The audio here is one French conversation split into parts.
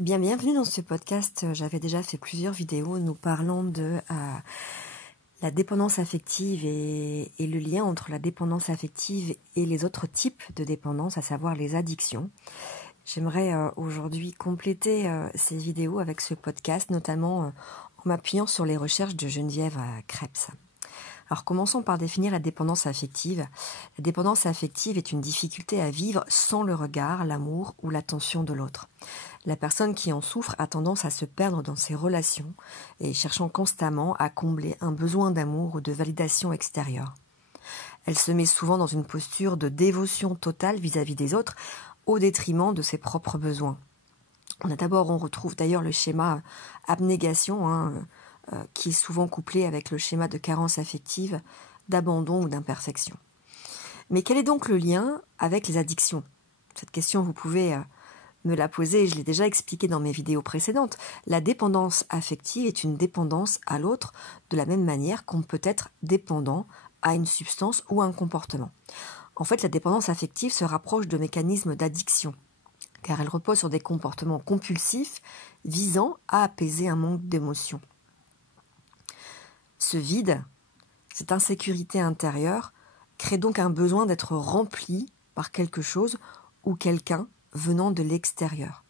Bienvenue dans ce podcast. J'avais déjà fait plusieurs vidéos nous parlant de la dépendance affective et le lien entre la dépendance affective et les autres types de dépendance, à savoir les addictions. J'aimerais aujourd'hui compléter ces vidéos avec ce podcast, notamment en m'appuyant sur les recherches de Geneviève Krebs. Alors commençons par définir la dépendance affective. La dépendance affective est une difficulté à vivre sans le regard, l'amour ou l'attention de l'autre. La personne qui en souffre a tendance à se perdre dans ses relations et cherchant constamment à combler un besoin d'amour ou de validation extérieure. Elle se met souvent dans une posture de dévotion totale vis-à-vis des autres au détriment de ses propres besoins. On retrouve d'ailleurs le schéma abnégation, qui est souvent couplé avec le schéma de carence affective, d'abandon ou d'imperfection. Mais quel est donc le lien avec les addictions ? Cette question, vous pouvez me la poser, et je l'ai déjà expliqué dans mes vidéos précédentes. La dépendance affective est une dépendance à l'autre de la même manière qu'on peut être dépendant à une substance ou à un comportement. En fait, la dépendance affective se rapproche de mécanismes d'addiction, car elle repose sur des comportements compulsifs visant à apaiser un manque d'émotion. Ce vide, cette insécurité intérieure, crée donc un besoin d'être rempli par quelque chose ou quelqu'un venant de l'extérieur.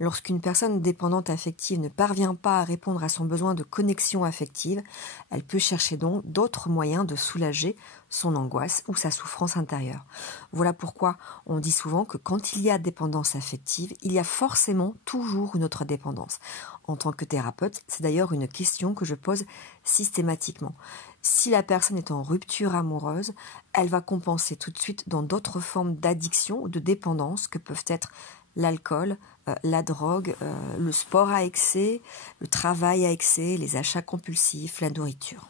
Lorsqu'une personne dépendante affective ne parvient pas à répondre à son besoin de connexion affective, elle peut chercher donc d'autres moyens de soulager son angoisse ou sa souffrance intérieure. Voilà pourquoi on dit souvent que quand il y a dépendance affective, il y a forcément toujours une autre dépendance. En tant que thérapeute, c'est d'ailleurs une question que je pose systématiquement. Si la personne est en rupture amoureuse, elle va compenser tout de suite dans d'autres formes d'addiction ou de dépendance que peuvent être l'alcool, la drogue, le sport à excès, le travail à excès, les achats compulsifs, la nourriture.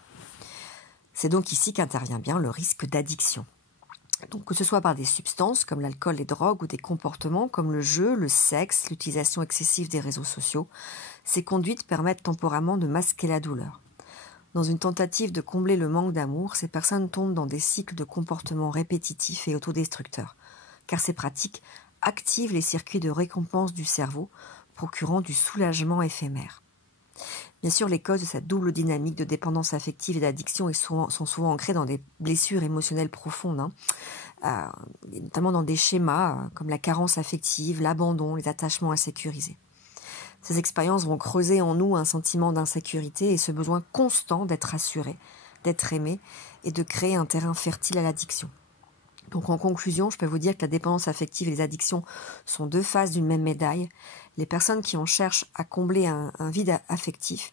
C'est donc ici qu'intervient bien le risque d'addiction. Donc que ce soit par des substances comme l'alcool, les drogues ou des comportements comme le jeu, le sexe, l'utilisation excessive des réseaux sociaux, ces conduites permettent temporairement de masquer la douleur. Dans une tentative de combler le manque d'amour, ces personnes tombent dans des cycles de comportements répétitifs et autodestructeurs, car ces pratiques activent les circuits de récompense du cerveau, procurant du soulagement éphémère. Bien sûr, les causes de cette double dynamique de dépendance affective et d'addiction sont souvent ancrées dans des blessures émotionnelles profondes, notamment dans des schémas comme la carence affective, l'abandon, les attachements insécurisés. Ces expériences vont creuser en nous un sentiment d'insécurité et ce besoin constant d'être assuré, d'être aimé et de créer un terrain fertile à l'addiction. Donc en conclusion, je peux vous dire que la dépendance affective et les addictions sont deux faces d'une même médaille. Les personnes qui en cherchent à combler un vide affectif,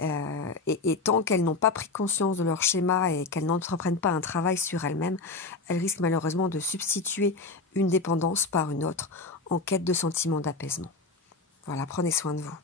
et tant qu'elles n'ont pas pris conscience de leur schéma et qu'elles n'entreprennent pas un travail sur elles-mêmes, elles risquent malheureusement de substituer une dépendance par une autre en quête de sentiments d'apaisement. Voilà, prenez soin de vous.